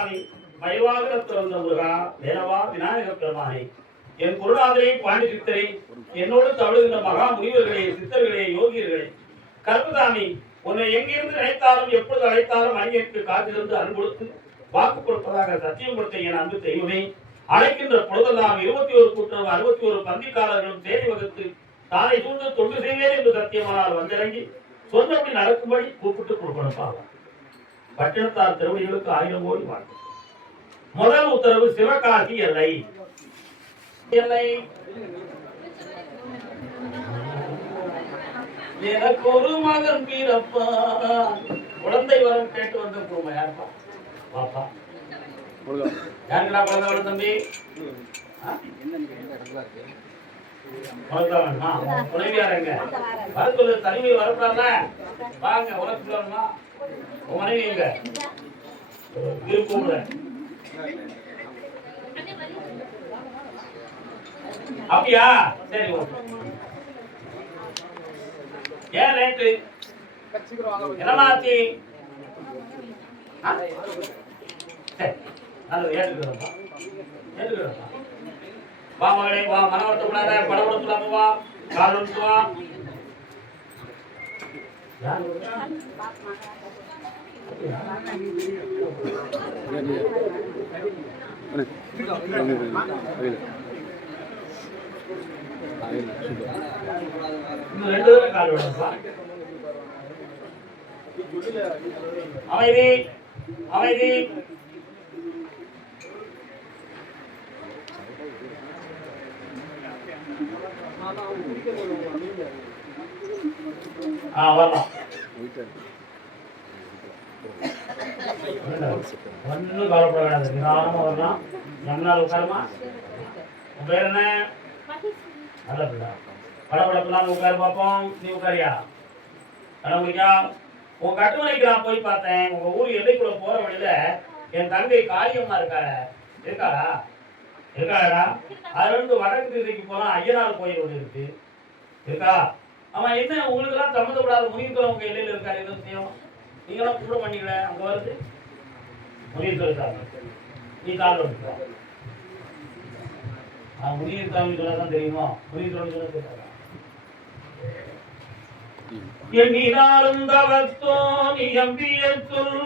கருப்பசாமி மயில்வாகன திறந்த முருகா வேலவா விநாயக பெருமானே என் குருநாதரே பாண்டி சித்தரை என்னோடு தவழுகின்ற மகா முனிவர்களே சித்தர்களே யோகியர்களே கருப்பசாமி உன்னை எங்கிருந்து நினைத்தாலும் எப்பொழுது அழைத்தாலும் அடியேற்கு காத்திருந்து அருள் கொடுத்து வாக்கு கொடுப்பதாக சத்தியம் கொடுத்த என் அன்பு தெய்வமே அழைக்கின்ற பொழுதெல்லாம் 21 கூட்டம் 61 பந்திக்காரர்களும் தேடி வகுத்து தானை சூழ்ந்து தொண்டு செய்வேன் என்று சத்தியமானால் வந்திறங்கி சொன்னபடி நடக்கும்படி கூப்பிட்டு கொடுக்கணும். பட்டினத்தார் திருவடிகளுக்கு 1000 கோடி வாழ்த்து. முதல் உத்தரவு சிவகாசி எல்லை எல்லை எனக்கு ஒரு மகன் வீரப்பா குழந்தை வரம் கேட்டு வந்த குடும்பம் யாருப்பா பாப்பா யாருக்குடா குழந்தை வரும் தம்பி துணைவியாருங்க வர சொல்லு தனிமை வரக்கூடாத வாங்க உனக்கு சொல்லணுமா உன் மனைவி எங்க கூப்பிடுற அப்படியா சரி ஏன் லேட்டு என்னமாச்சி ஏற்றுக்கிறப்பா வா மகளே வா மனவரத்தை கூடாத படம் கொடுத்துலாம வா கால் கொடுத்து வா அமைதி அமைதி வரலாம் ஒன்னும் கவலைப்பட வேண்டாம் நிதானமா வரலாம் நன்னால் உட்காருமா உன் பேர் என்ன நல்ல பிள்ளை படப்படப்பெல்லாம் உட்காரு பார்ப்போம் நீ உட்காரியா கடவுளிக்கா உன் கட்டுமனைக்கு நான் போய் பார்த்தேன் உங்க ஊர் எல்லைக்குள்ள போற வழியில என் தங்கை காளியம்மா இருக்காள இருக்காளா இருக்காடா அதுல இருந்து வடக்கு திசைக்கு போனா ஐயனார் கோயில் ஒன்று இருக்கு இருக்கா அவன் என்ன உங்களுக்கு எல்லாம் சம்மந்தப்படாத முனீஸ்வரன் உங்க எல்லையில இருக்காரு என்ன செய்யும் நீங்களாம் கூட பண்ணிக்கல அங்க வருது முனீஸ்வரர் சாமி நீ கால் வந்துட்டா முனீர் சாமி சொன்னதான் தெரியுமா முனீஸ்வரன் சொன்ன தெரியாதா எண்ணினாலும் தவத்தோ நீ எம்பிய சொல்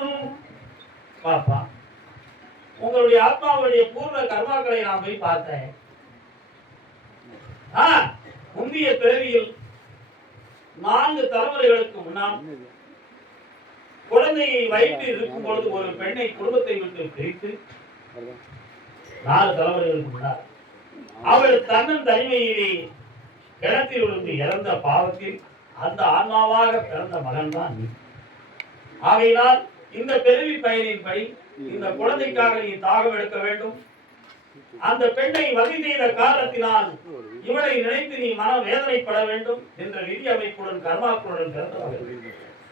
பாப்பா உங்களுடைய ஆத்மாவுடைய பூர்வ கர்மாக்களை நான் போய் பார்த்தேன். முந்தைய பிறவியில் 4 தலைமுறைகளுக்கு முன்னால் குழந்தையை வயிற்றில் இருக்கும் பொழுது ஒரு பெண்ணை குடும்பத்தை விட்டு பிரித்து 4 தலைமுறைகளுக்கு முன்னால் அவள் தன்னன் தனிமையிலே கிணத்தில் விழுந்து இறந்த பாவத்தில் அந்த ஆன்மாவாக பிறந்த மகன் தான் நீ. ஆகையினால் இந்த பிறவி பயனின்படி இந்த குழந்தைக்காக நீ தாகம் எடுக்க வேண்டும். அந்த பெண்ணை வகை செய்த காரணத்தினால் இவளை நினைத்து நீ மன வேதனைப்பட வேண்டும் என்ற விதி அமைப்புடன் கர்மாக்களுடன் பிறந்த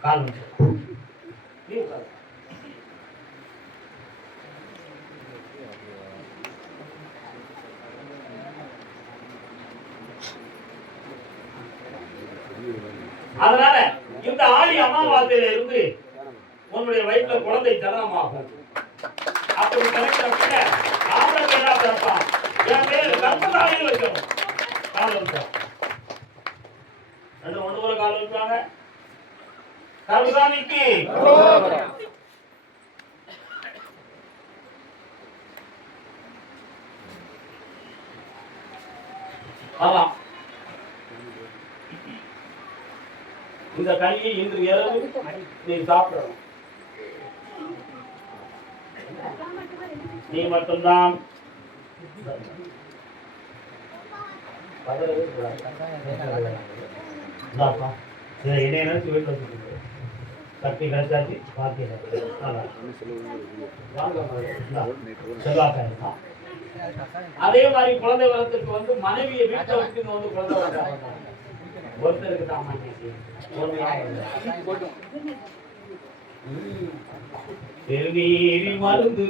காலம். அதனால இந்த ஆடி அமாவாசையில இருந்து உன்னுடைய வயிற்றுல குழந்தை ஜனனமாகும். அப்படி கணக்கிட்ட ஆம்பளை பேரா பிறப்பான். என் பேரு கர்ப்பதாயின்னு வைக்கணும். கால் வைப்போம் 2 ஒன்று போல கால் வைப்பாங்க. கர்ப்பதானிக்கு ஆமா இந்த கனியை இன்று இரவு நீ சாப்பிடணும். நீ மட்டும்தான் கட்டி கிடைச்சாச்சு பாக்கி அதே மாதிரி குழந்தை வளத்துக்கு வந்து மனைவியை வீட்டை வச்சு வந்து குழந்தை வளர்க்க ஒருத்தருக்கு திருநீரி மருந்து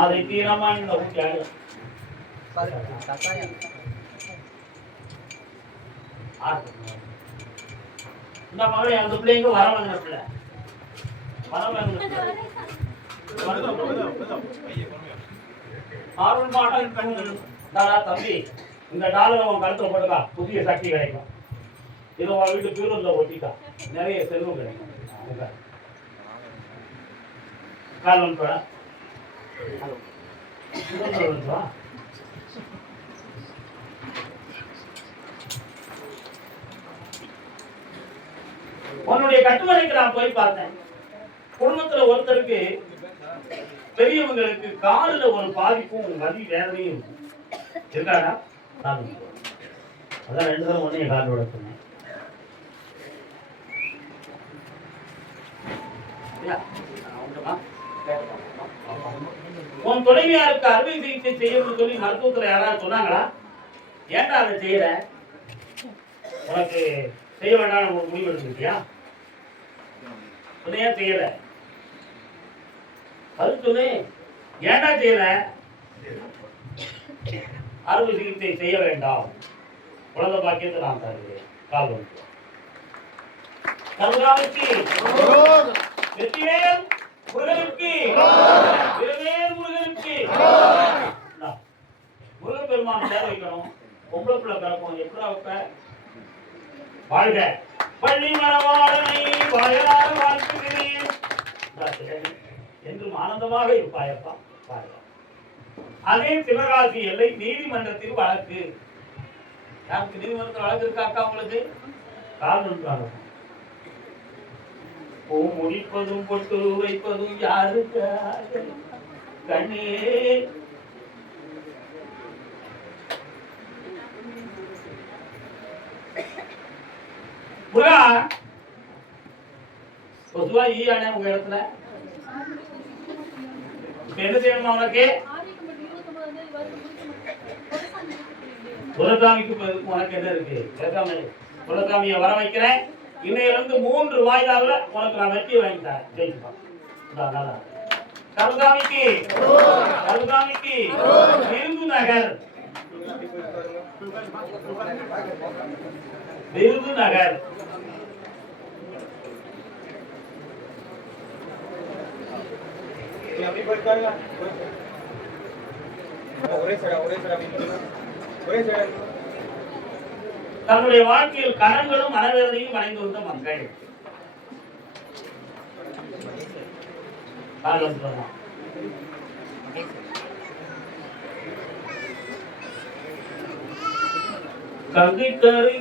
அதை தீரமா இந்த இந்த மகளை அந்த பிள்ளைங்க வர வாங்கின பிள்ளை வர வாங்கின ஆர்வம் மாடல் தம்பி இந்த டாலரை உன் கழுத்துல போட்டுக்கா புதிய சக்தி கிடைக்கும். இது உன் வீட்டு பியூரில் ஒட்டிக்கா நிறைய செல்வம் கிடைக்கும். காலம் உன்னுடைய கட்டுமனைக்கு நான் போய் பார்த்தேன். குடும்பத்துல ஒருத்தருக்கு பெரியவங்களுக்கு காலில் ஒரு பாதிப்பும் வலி வேதனையும் இருக்கும். இருக்காடா அதான் 2 தரம் ஒன்னே காலோட சொன்னேன். உன் துணைவியாருக்கு அறுவை சிகிச்சை செய்யணும்னு சொல்லி மருத்துவத்துல யாராவது சொன்னாங்களா? ஏன்டா அதை செய்யற? உனக்கு செய்ய வேண்டாம் முடிவு எடுத்துக்கிட்டியா? ஏன் செய்யல? அது சொல்லு. ஏன்டா செய்யற? அறுவை சிகிச்சை செய்ய வேண்டாம், குழந்தை பாக்கியத்தை நான் தருகிறேன். கால் வந்து கருணாவுக்கு வெற்றிவேல் முருகனுக்கு வெற்றிவேல் முருகனுக்கு முருகப்பெருமான் பேர் வைக்கணும். பொம்பளை பிள்ளை பிறக்கும் எப்படி வைப்ப? வாழ்க பள்ளி மரவாளனை வாழலாக வாழ்த்துகிறேன் என்றும் ஆனந்தமாக இருப்பாயப்பா. வாழ்க. அதே சிவகாசி எல்லை நீதிமன்றத்தில் வழக்கு. யாருக்கு நீதிமன்றத்தில் வழக்கு இருக்காக்கா? உங்களுக்கு காரணம் பூ முடிப்பதும் பொட்டு வைப்பதும் யாருக்கு கண்ணே? முருகா பொதுவா ஈயானே உங்க இடத்துல என்ன செய்யணுமா உனக்கு? குலசாமிக்கு உனக்கு என்ன இருக்கு? குலசாமியை வர வைக்கிறேன். இன்னையிலிருந்து 3 வாய்தாவில் உனக்கு நான் வெற்றி வாங்கி தரேன். ஜெயிச்சுப்பா. கருசாமிக்கு கருசாமிக்கு விருதுநகர் விருதுநகர் தன்னுடைய வாழ்க்கையில் கடன்களும் மனவேதனையும் அடைந்து வந்த மக்கள் கவிக்கரை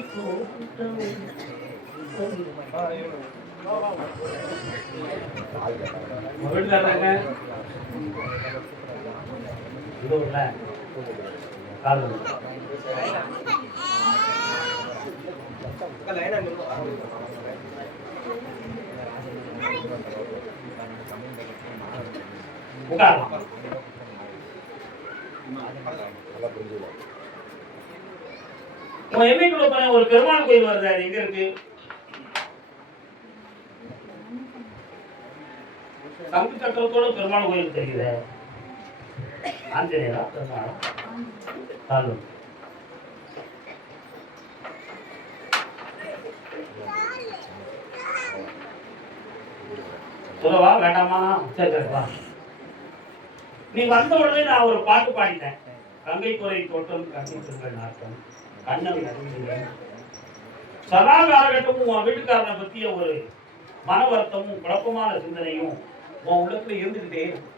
ஒரு பெருமாள் கோயில் வருது. எங்க இருக்கு? சங்கு சக்கரத்தோட பெருமாள் கோயில் தெரியுது. ஆஞ்சநேயரா பெருமாள் சொல்லவா வேண்டாமா? சரி வா. நீ வந்த உடனே நான் ஒரு பாட்டு பாடிட்டேன். கங்கை குறை தோட்டம் கங்கை திருங்கள் நாட்டம் கண்ணவை நடுவில் சதா காலகட்டமும் உன் வீட்டுக்காரனை பற்றிய ஒரு மன வருத்தமும் குழப்பமான சிந்தனையும் உன் உள்ளத்துல இருந்துகிட்டே இருக்கும்.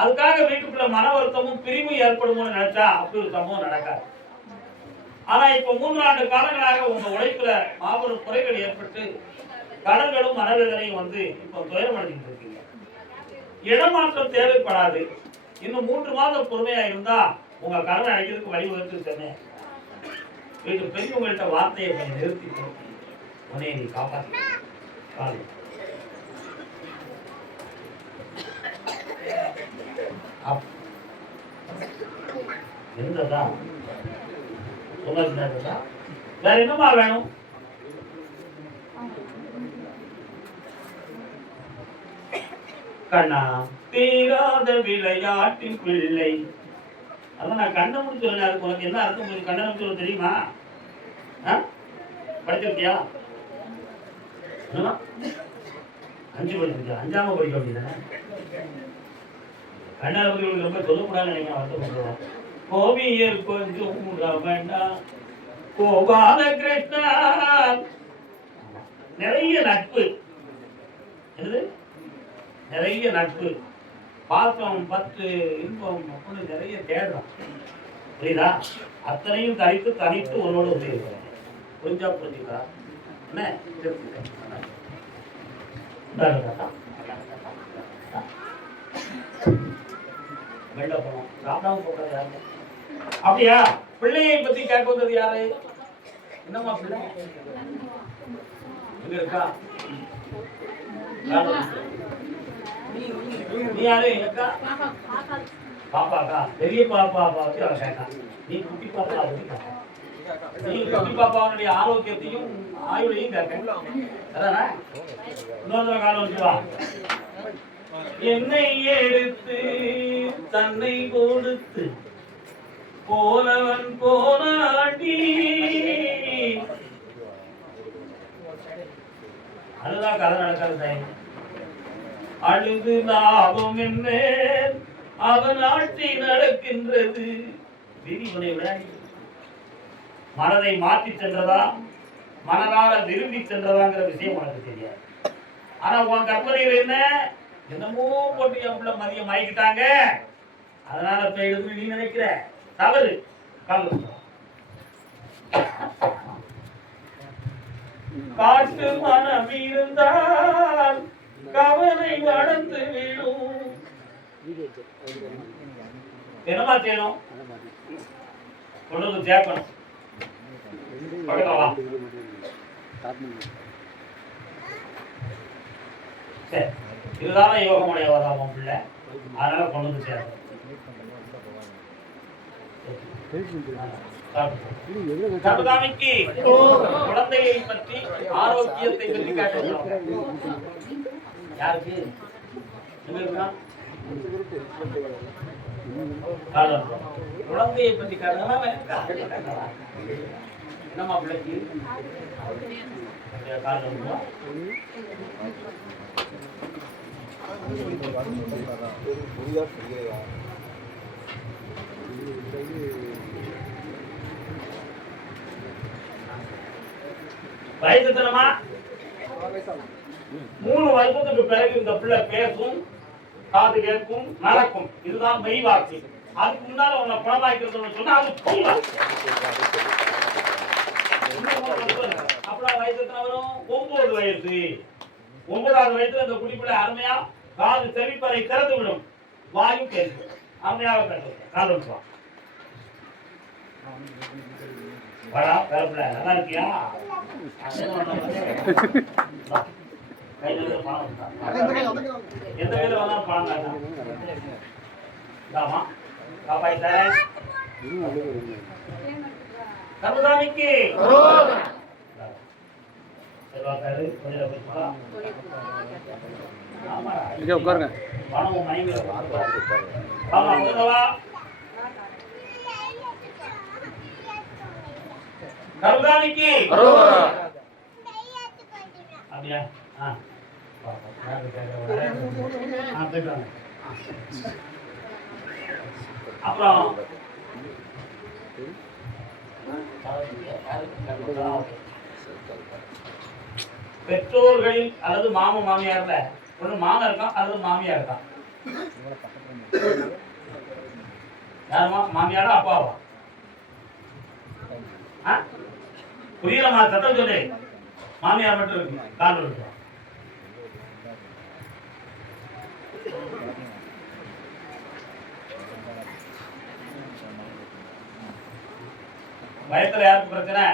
அதுக்காக வீட்டுக்குள்ள மன வருத்தமும் பிரிவும் ஏற்படும்னு நினைச்சா அப்படி ஒரு சம்பவம் நடக்காது. ஆனா இப்ப 3 ஆண்டு காலங்களாக உங்க உழைப்புல மாபெரும் குறைகள் ஏற்பட்டு கடன்களும் மனவேதனையும் வந்து இப்ப துயரமடைஞ்சிட்டு இருக்கீங்க. இடமாற்றம் தேவைப்படாது. இன்னும் 3 மாதம் பொறுமையா இருந்தா உங்க கடன் அடைக்கிறதுக்கு வழிவகுத்து சொன்னேன். வீட்டு பெரியவங்கள்ட்ட வார்த்தையை கொஞ்சம் நிறுத்தி உன்னை நீ காப்பாற்ற இருந்ததா சொன்னதா வேற என்னமா வேணும்? கண்ணா தீராத விளையாட்டின் பிள்ளை. அதான் நான் கண்ணை முடிச்சு சொன்னேன். அதுக்கு உனக்கு என்ன அர்த்தம்? கண்ணை முடிச்சு தெரியுமா? படிச்சிருக்கியா? 5 படிச்சு 5ஆம் படிக்க அப்படிதானே. கண்ணால் பத்தி ரொம்ப சொல்லக்கூடாதுன்னு நினைக்கிறேன். வருத்தப்படுறோம். கோவியர் கொஞ்சம் வேண்டாம் கோபால கிருஷ்ணா. நிறைய நட்பு, என்னது நிறைய நட்பு, பாசம், பற்று, இன்பம் அப்படின்னு நிறைய தேடுறோம். புரியுதா? அத்தனையும் தனித்து தனித்து உன்னோட உபயோகிக்கிறேன். புரிஞ்சா புரிஞ்சுக்கா என்ன வெள்ள போனோம் சாப்பிடாம போறது யாரு? அப்படியா? பிள்ளையை பத்தி கேட்க வந்தது யாரு? என்னம்மா பிள்ளை இங்க இருக்கா? நீ யாரு? எனக்கா பாப்பாக்கா? பெரிய பாப்பா பத்தி அவன் கேட்டான். நீ குட்டி பாப்பா பத்தி கேட்டான். நீ குட்டி பாப்பாவுடைய ஆரோக்கியத்தையும் ஆயுளையும் கேட்க அதானே. இன்னொரு காலம் வச்சுவா. என்னை எடுத்து தன்னை கொடுத்து போனவன் போனாண்டி. அதுதான் கதை நடக்காது. அழுது லாபம் என்ன அவன் ஆட்சி நடக்கின்றது. விதிமுறை விளையாடி மனதை மாற்றி சென்றதா மனதார விரும்பி சென்றதாங்கிற விஷயம் உனக்கு தெரியாது. ஆனா உன் கற்பனையில் என்ன என்னமோ போட்டு என் பிள்ளை மதியம் மயக்கிட்டாங்க அதனால போயிடுது நீ நினைக்கிற தவறு. காட்டு மனம் இருந்தால் கவலை வளர்ந்து விடும். என்னமா செய்யணும்? கொண்டு சேர்க்கணும். சரி, இதுதான யோகமுடைய வதாமம் பிள்ளை. அதனால கொண்டு வந்து சேர்க்கணும். கருதாமிக்கு குழந்தையை பற்றி ஆரோக்கியத்தை பற்றி காட்டுகிறோம். யாருக்கு குழந்தையை பற்றி காட்டுறோம். என்னம்மா பிள்ளைக்கு வயசு தனமா 3 வருஷத்துக்கு பிறகு இந்த பிள்ளை பேசும், காது கேட்கும், நடக்கும். இதுதான் மெய் வார்த்தை. அதுக்கு முன்னால உன்னை குணமாக்கிறதுன்னு சொன்னா அது அப்புறம் வயசு எத்தனை வரும்? 9 வயசு. 9வது வயசுல இந்த குடிப்பிள்ளை அருமையா காது செவிப்பறை திறந்து விடும், வாயும் கேட்கும். அருமையாக கட்டு காது விட்டுவான். வரா பேரப்பிள்ளை நல்லா இருக்கியா? எந்த வேலை வந்தாலும் பணம் தாமா காப்பாய் தரேன். கருதாமிக்கு உட்காருங்க. பணம் மயங்கி கருதாமிக்கு அப்படியா? அப்புறம் பெற்றோர்களில் அல்லது மாமன் மாமியார்ல ஒண்ணு மாமன் இருக்கான் அல்லது மாமியா இருக்கான். யாருமா மாமியாரா அப்பாவா? புரியலமா? சத்தம் சொல்லு. மாமியார் மட்டும் இருக்கு, கால் இருக்கு. வயத்துல யாருக்கு பிரச்சனை?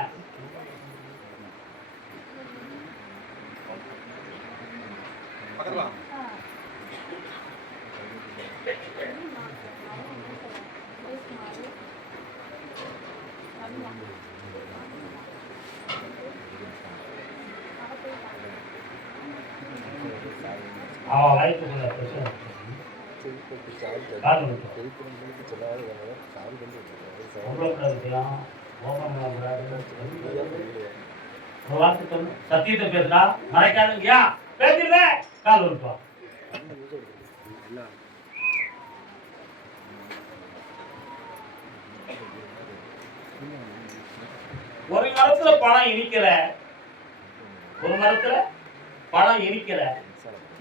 வயசுக்குள்ள பிரச்சனை ஒரு வார்த்தை சொல்லு, சத்தியத்தை பேசுறா, மறைக்காதுங்கயா, பேசிடுற கால் விட்டுவா. ஒரு மரத்துல பழம் இனிக்கல, ஒரு மரத்துல பழம் இனிக்கல,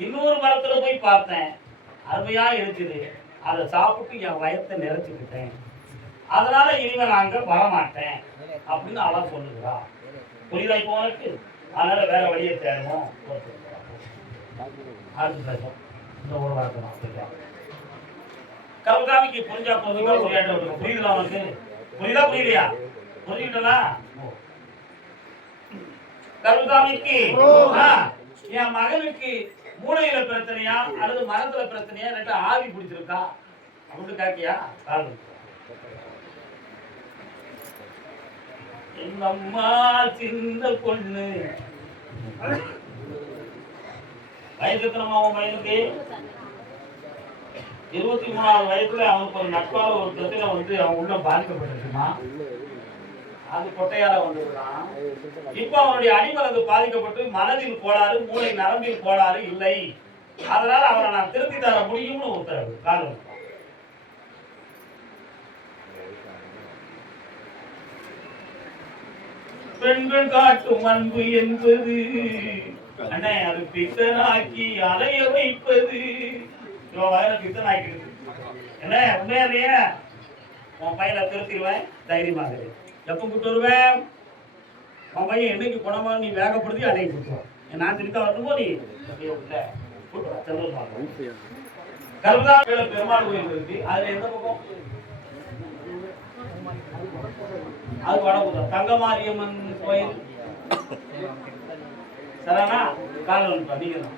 இன்னொரு மரத்துல போய் பார்த்தேன், அருமையா இருக்குது, அதை சாப்பிட்டு என் வயத்தை நிறைச்சுக்கிட்டேன், அதனால இனிமே நான் அங்க வரமாட்டேன் அப்படின்னு அவன் சொல்லுகிறா. புரியுதா இப்போ உனக்கு? அதனால வேற வழியை தேடுவோம். இந்த ஒரு வார்த்தை கவுகாமிக்கு புரிஞ்சா போதுங்க, புரியுதுல அவனுக்கு? புரியுதா புரியலையா? புரிஞ்சுக்கிட்டா? கருதாமிக்கு என் மகனுக்கு மூளையில பிரச்சனையா அல்லது மரத்துல பிரச்சனையா, இல்லாட்டி ஆவி பிடிச்சிருக்கா அப்படின்னு காக்கியா? கால் எங்க அம்மா சின்ன பொண்ணு, வயசு எத்தனமா அவன் பையனுக்கு? 23வது வயசுல அவனுக்கு ஒரு நட்பால ஒரு பிரச்சனை வந்து அவன் உள்ள பாதிக்கப்பட்டிருக்குமா, அது கொட்டையால வந்துருக்கான். இப்ப அவனுடைய அடிமனது பாதிக்கப்பட்டு மனதில் கோளாறு, மூளை நரம்பில் கோளாறு இல்லை, அதனால அவனை நான் திருத்தி தர முடியும்னு உத்தரவு. காலம் பெண்கள் காட்டும் அன்பு என்பது அண்ணே அது பித்தனாக்கி அலைய வைப்பது. பித்தனாக்கிடுது என்ன உண்மையா? உன் பையனை திருத்திடுவேன், தைரியமாக எப்ப கூட்டு வருவேன்? உன் பையன் என்னைக்கு குணமா நீ வேகப்படுத்தி அன்னைக்கு கூட்டுவான். நான் திருத்த வரணுமோ நீ கருதா பெருமாள் கோயில் இருக்கு, அதுல எந்த பக்கம்? அது வடபுதம் தங்கமாரியம்மன் கோயில் சரியானா? கால நீங்க தான்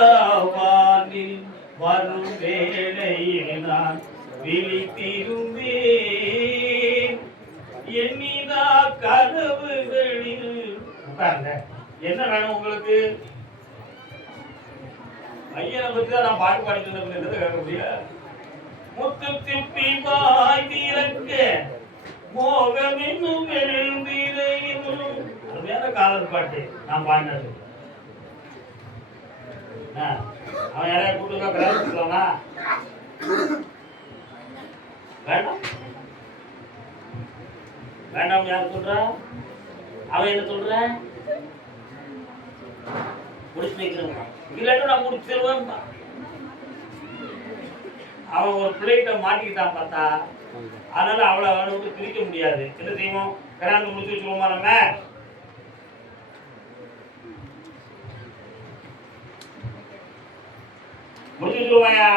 வெண்ணிலவானில் வரும் வேளையில் நான் விழித்திருந்தேன், எண்ணிதா கனவுகளில். என்ன வேணும் உங்களுக்கு? பையனை பத்தி தான் நான் பாட்டு பாடிட்டு கேட்க முடியாது. முத்து திப்பி வாய் திறக்க மோகம் இன்னும் எழுந்திரையும், அருமையான காதல் பாட்டு நான் பாடினது. அவன் யாரையா கூட்டுக்கா கல்யாணத்துக்கலாமா? வேண்டாம் வேண்டாம் யார் சொல்றா? அவன் என்ன சொல்ற? முடிச்சு வைக்கிறவங்க இல்லாட்டும் நான் முடிச்சு தருவேன். அவன் ஒரு பிள்ளைகிட்ட மாட்டிக்கிட்டான் பார்த்தா, அதனால அவளை அவனை விட்டு பிரிக்க முடியாது. என்ன செய்வோம்? கல்யாணம் முடிச்சு வச்சுருவோமா? நம்ம முடிச்சு வச்சுருவாயா?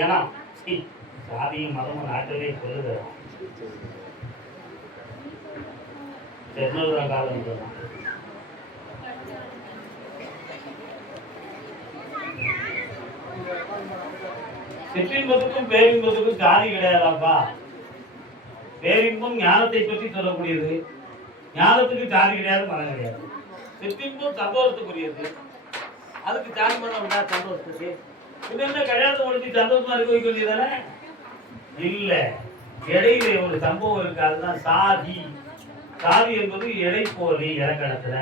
ஏன்னா சாதியும் மதமும் நாட்டிலே சொல்லுது. காலம் சிற்றின்பத்துக்கும் பேரின்பத்துக்கும் ஜாதி கிடையாதாப்பா. பேரின்பம் ஞானத்தை பற்றி சொல்லக்கூடியது, ஞானத்துக்கு ஜாதி கிடையாது, மனம் கிடையாது. சிற்றின்பம் சந்தோஷத்துக்குரியது, அதுக்கு ஜாதி மனம் உண்டா? சந்தோஷத்துக்கு இது என்ன கல்யாணத்தை முடிச்சு சந்தோஷமா இருக்க வைக்க வேண்டியதானே? இல்ல, இடையில ஒரு சம்பவம் இருக்கு, அதுதான் சாதி. சாதி என்பது எடை போலி. இலக்கணத்துல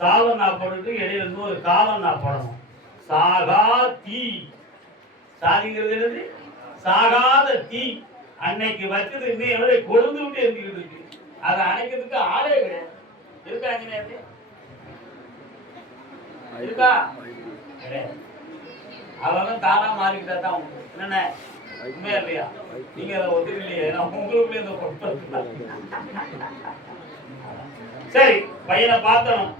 சாவன்னா போட்டு இடையில இருந்து ஒரு காவன்னா போடணும். சாகா தீ. சாதிங்கிறது என்னது? சாகாத தீ. அன்னைக்கு வச்சது இன்னையோட கொழுந்து விட்டு எரிஞ்சுக்கிட்டு இருக்கு. அதை அணைக்கிறதுக்கு ஆளே கிடையாது. இருக்கா? இருக்கா? கிடையாது. அவன் தானா மாறிக்கிட்டா தான் உண்டு. என்னென்ன உண்மையா இல்லையா? நீங்க அதை ஒத்துக்கலையே, நான் உங்களுக்குள்ளே இந்த பொறுப்பு. சரி, பையனை பார்த்தணும்,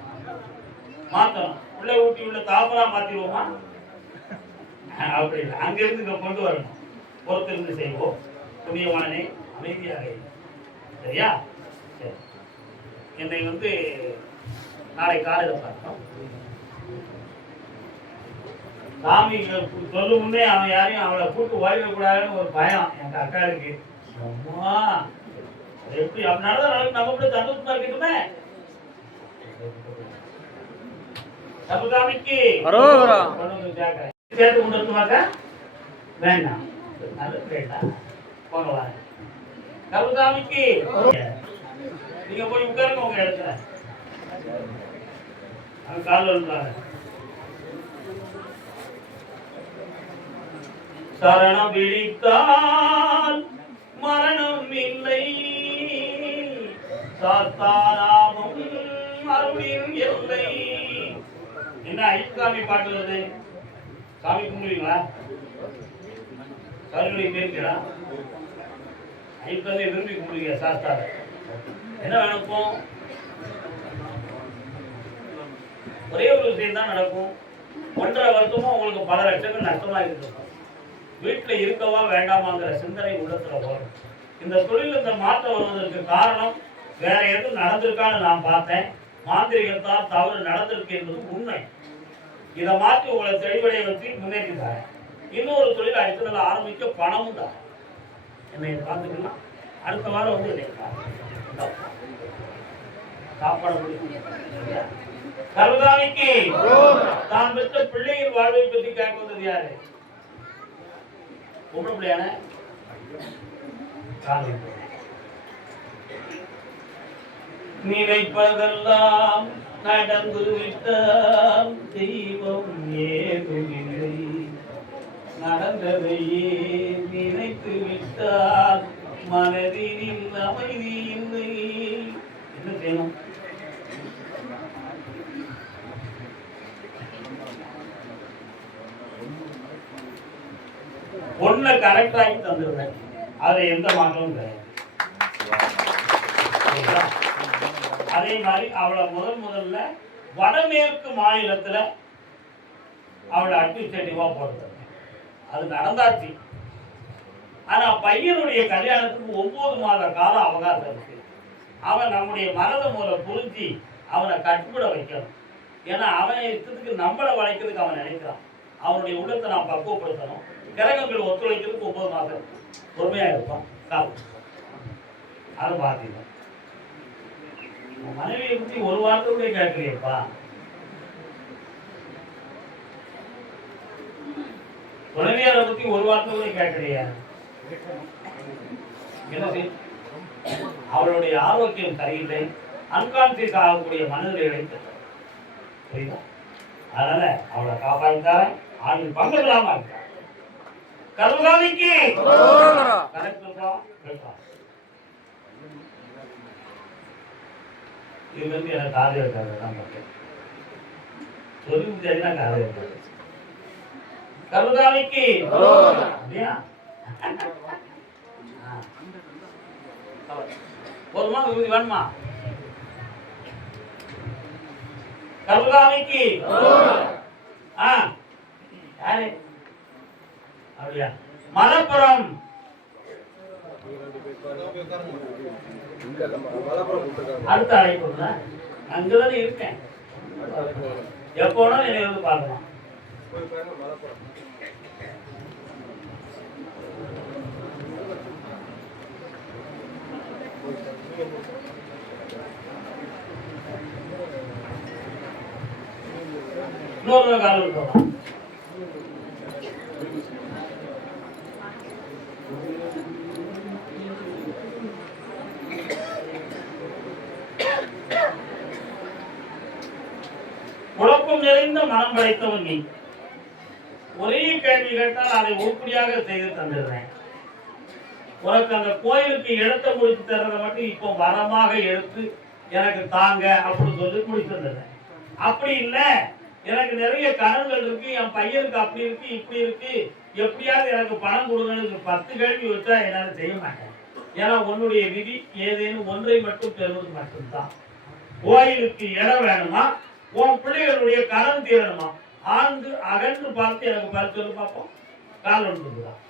மாத்தணும். உள்ள ஊட்டி உள்ள தாப்பரா மாத்திடுவோமா? அப்படி இல்லை, அங்கிருந்து இங்க கொண்டு வரணும். பொறுத்திருந்து செய்வோம். புண்ணியவானே, அமைதியாக. சரியா? சரி, என்னை நாளை காலையில் பார்த்தோம். சாமி சொல்லும் முன்னே அவன் யாரையும் அவளை கூட்டு ஓடிடக்கூடாதுன்னு ஒரு பயம் எங்க அக்காளுக்கு. அம்மா எப்படி அப்படினால நம்ம கூட சந்தோஷமா இருக்கட்டுமே. கருப்பசாமிக்கு சேர்த்து கொண்டு இருக்குமாக்கா வேண்டாம் நல்லது வேண்டாம் போங்க வாங்க கருப்பசாமிக்கு நீங்க போய் உட்காருங்க உங்க இடத்துல காலில் இருந்தாங்க சரணம் விழித்தால் மரணம் இல்லை சாத்தாராமும் அருளின் எல்லை. என்ன ஐயசாமி பாட்டு வருது? சாமி கும்பிடுவீங்களா? கருணை பேருக்கிறா ஐயசாமி விரும்பி கும்பிடுவீங்க சாஸ்தா. என்ன நடக்கும்? ஒரே ஒரு விஷயம் தான் நடக்கும். 1.5 வருஷமும் உங்களுக்கு பல லட்சங்கள் நஷ்டமா இருக்கும். வீட்டில் இருக்கவா வேண்டாமாங்கிற சிந்தனை உள்ளத்துல வரும். இந்த தொழில் இந்த மாற்றம் வருவதற்கு காரணம் வேற எதுவும் நடந்திருக்கான்னு நான் பார்த்தேன். மாந்திரிகத்தால் தவறு நடந்திருக்கு என்பது உண்மை. இதை மாற்றி உங்களை தெளிவடைய வச்சு முன்னேற்றிட்டாங்க. இன்னொரு தொழில் அடுத்ததில் ஆரம்பிக்க பணமும் தான். என்னை பார்த்துக்கலாம். அடுத்த வாரம் வந்து சாப்பாடு கருதானிக்கு தான் பெற்ற பிள்ளைகள் வாழ்வை பற்றி கேட்க வந்தது யாரு? பொம்பளை பிள்ளையான நினைப்பதெல்லாம் நடந்து விட்டால் தெய்வம் ஏதுமில்லை, நடந்ததையே நினைத்து விட்டால் மனதில் அமைதி இல்லை. என்ன செய்யணும்? ஒன்ன கரெக்டாகி தந்துருவேன். அதுல எந்த மாற்றமும் கிடையாது. அதே மாதிரி அவளை முதல்ல வடமேற்கு மாநிலத்துல அவளை அட்மினிஸ்ட்ரேட்டிவா போடுறது அது நடந்தாச்சு. ஆனா பையனுடைய கல்யாணத்துக்கு 9 மாத காலம் அவகாசம் இருக்கு. அவன் நம்முடைய மனதை மூலம் புரிஞ்சு அவனை கட்டுப்பட வைக்கணும். ஏன்னா அவன் இஷ்டத்துக்கு நம்மளை வளைக்கிறதுக்கு அவன் நினைக்கிறான். அவனுடைய உள்ளத்தை நாம் பக்குவப்படுத்தணும். கிரகங்கள் ஒத்துழைக்கிறதுக்கு 9 மாதம் பொறுமையா இருப்பான். அதை பார்த்தீங்க. மனைவியை பற்றி ஒரு வாரத்துக்குள்ளே கேட்கலையப்பா. துணைவியாரை பற்றி ஒரு வாரத்துக்குள்ளே கேட்கலையா? அவளுடைய ஆரோக்கியம் சரியில்லை. அன்கான்சியஸ் ஆகக்கூடிய மனநிலைகளை புரியுதா? அதனால அவளை காப்பாற்றாரன். ஆணில் பங்கலாமா இருக்க கருதானிக்கு இது வந்து எனக்கு காது இருக்காது தான் பார்த்தேன். சொல்லி முடியாதுன்னா காது இருக்காது. கருதானிக்கு அப்படியா? போதுமா? விபூதி வேணுமா? கருதானிக்கு யாரு? அப்படியா? மலப்புறம் அடுத்த அழைப்பு அங்கதானே இருக்கேன். எப்போனா என்னை வந்து பார்க்கலாம். இன்னொரு காலம் போகலாம். குழப்பம் நிறைந்த மனம் படைத்தவன் நீ. ஒரே கேள்வி கேட்டால் அதை உருப்படியாக செய்து தந்துடுறேன். உனக்கு அந்த கோயிலுக்கு இடத்தை முடிச்சு தர்றதை மட்டும் இப்போ வரமாக எடுத்து எனக்கு தாங்க அப்படின்னு சொல்லி முடிச்சு தந்துடுறேன். அப்படி இல்லை, எனக்கு நிறைய கனவுகள் இருக்கு, என் பையனுக்கு அப்படி இருக்கு இப்படி இருக்கு, எப்படியாவது எனக்கு பணம் கொடுங்கன்னு 10 கேள்வி வச்சா என்னால செய்ய மாட்டேன். ஏன்னா உன்னுடைய விதி ஏதேனும் ஒன்றை மட்டும் பெறுவது மட்டும்தான். கோயிலுக்கு இடம் வேணுமா, உன் பிள்ளைகளுடைய கடன் தீரணுமா, ஆழ்ந்து அகன்று பார்த்து எனக்கு பார்த்து சொல்லி பார்ப்போம். கால் ஒன்றுதான்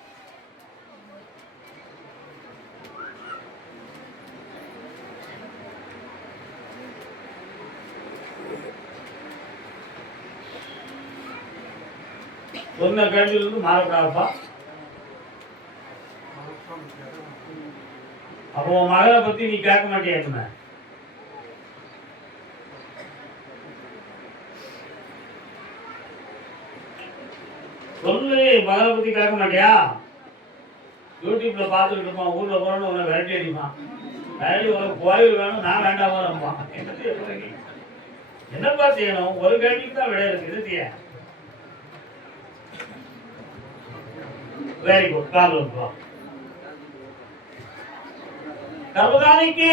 சொன்ன கேள்வியிலிருந்து மாறப்படாதப்பா. அப்போ உன் மகளை பத்தி நீ கேட்க மாட்டியா? சொல்லு, மகளை பத்தி கேட்க மாட்டியா? யூடியூப்ல பார்த்துக்கிட்டு இருப்பான், ஊர்ல போறோன்னு உன்னை விரட்டி அடிப்பான். விரட்டி உனக்கு கோயில் வேணும், நான் வேண்டாமா இருப்பான். என்னப்பா செய்யணும்? ஒரு கேள்விக்கு தான் விட இருக்கு. இது செய்ய வெரி குட். கால் வந்துப்பா. கர்மகாரிக்கு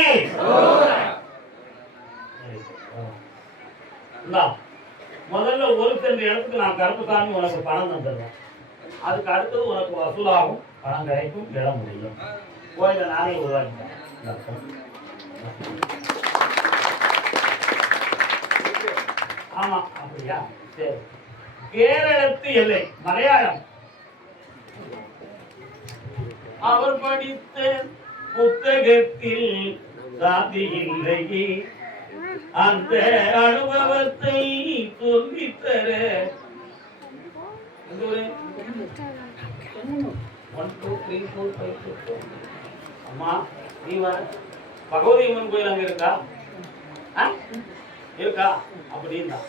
முதல்ல ஒரு சென்ற இடத்துக்கு நான் கருப்புசாமி உனக்கு பணம் தந்துடுவேன். அதுக்கு அடுத்தது உனக்கு வசூலாகும், பணம் கிடைக்கும், இட முடியும். கோயிலை நானே உருவாக்கிட்டேன். ஆமா, அப்படியா? சரி. கேரளத்து எல்லை மலையாளம். அவர் படித்த புத்தகத்தில் சாதி இல்லையே, அந்த அனுபவத்தை சொல்லித்தர. அம்மா நீ வர. பகவதி அம்மன் கோயில் அங்க இருக்கா? இருக்கா? அப்படின்னா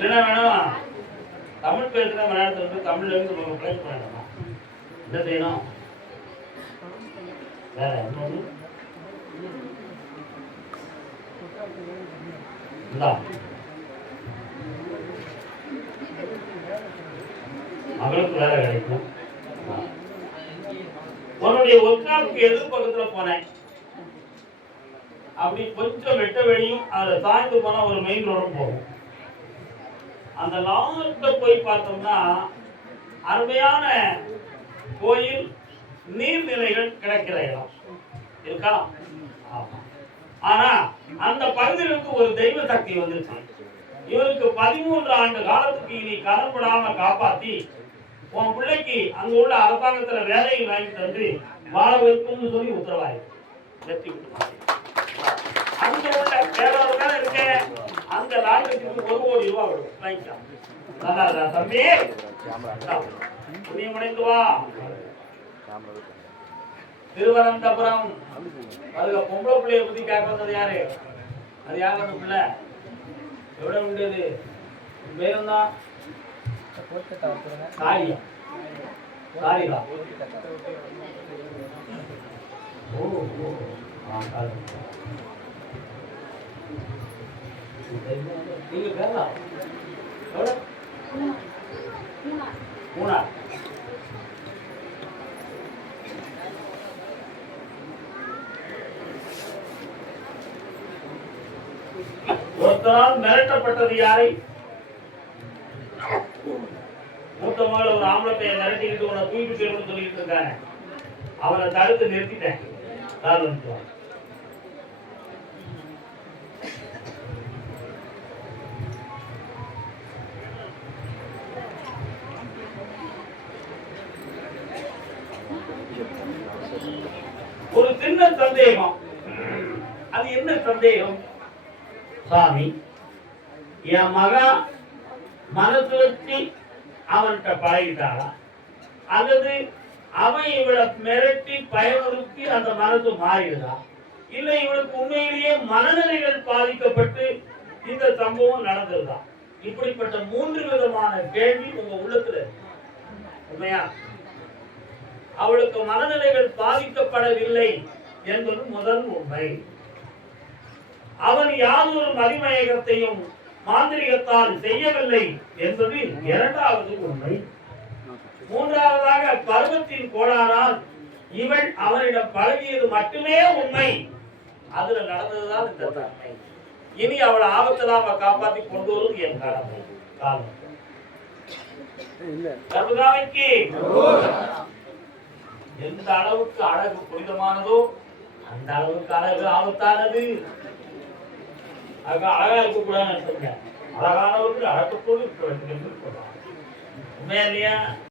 என்ன வேணும்? தமிழ் பேசுற மலையாளத்துல இருந்து தமிழ்ல இருந்து பேச வேண்டாமா? என்ன செய்யணும்? வேற இன்னொன்னு மகளுக்கு வேலை கிடைக்கும். உன்னுடைய ஒர்க்காவுக்கு எதிர் பக்கத்துல போனேன். அப்படி கொஞ்சம் வெட்ட வெளியும் அதுல சாய்ந்து போனா ஒரு மெயின் ரோடும் போகும். அந்த லாஸ்ட்ல போய் பார்த்தோம்னா அருமையான கோயில், நீர்நிலைகள் கிடைக்கிற இடம் இருக்கா? ஆனா அந்த பகுதிகளுக்கு ஒரு தெய்வ சக்தி வந்துருச்சு. இவருக்கு 13 ஆண்டு காலத்துக்கு இனி கடன்படாம காப்பாத்தி உன் பிள்ளைக்கு அங்க உள்ள அரசாங்கத்துல வேலையை வாங்கி தந்து வாழ வைக்கும்னு சொல்லி உத்தரவாய் வெற்றி விட்டு அங்க உள்ள வேறொரு வேலை இருக்க. அந்த லாயத்துக்கு 1 கோடி ரூபாய் வரும். வாங்கிக்கலாம். நல்லா தம்பி, புண்ணியமடைந்து வா. திருவனந்தபுரம் அதுல பொம்பளை பிள்ளைய பத்தி கேட்க வந்தது யாரு? அது யாரு? அந்த பிள்ளை எவ்வளவு உண்டது? பேரும் தான் சாரியா? சாரிதா? நீங்க பேரலாம் எவ்வளவு? மூணா? ஒருத்தரால் மிரட்டப்பட்டது யாரை? மூத்த மகள் ஒரு ஆம்பளை பையன் மிரட்டிக்கிட்டு உன்னை தூக்கி போயிடும் சொல்லிட்டு இருக்காங்க. அவனை தடுத்து நிறுத்திட்டேன். ஒரு சின்ன சந்தேகம். அது என்ன சந்தேகம்? சாமி, என் மகா மனசு வச்சு அவன்கிட்ட பழகிட்டாளா, அல்லது அவன் இவளை மிரட்டி பயமுறுத்தி அந்த மனசு மாறிடுதா, இல்லை இவளுக்கு உண்மையிலேயே மனநிலைகள் பாதிக்கப்பட்டு இந்த சம்பவம் நடந்ததுதான்? இப்படிப்பட்ட 3 விதமான கேள்வி உங்க உள்ளத்துல உண்மையா? அவளுக்கு மனநிலைகள் பாதிக்கப்படவில்லை என்பது முதல் உண்மை. அவன் யாதொரு மதிமயக்கத்தையும் மாந்திரிகத்தால் செய்யவில்லை என்பது 2வது உண்மை. 3வதாக பருவத்தின் கோளாறால் இவள் அவனிடம் பழகியது மட்டுமே உண்மை. அதுல நடந்ததுதான் இந்த தன்மை. இனி அவளை ஆபத்திலாம காப்பாற்றி கொண்டு வருவது என் கடமை. கர்மகாமிக்கு எந்த அளவுக்கு அழகு புனிதமானதோ அந்த அளவுக்கு அழகு ஆபத்தானது. அழகா இருக்கக்கூடாதுன்னு சொல்றேன். அழகானவர்கள் அழகத்தோடு இருக்க வேண்டும் என்று சொல்றாங்க. உண்மையா இல்லையா?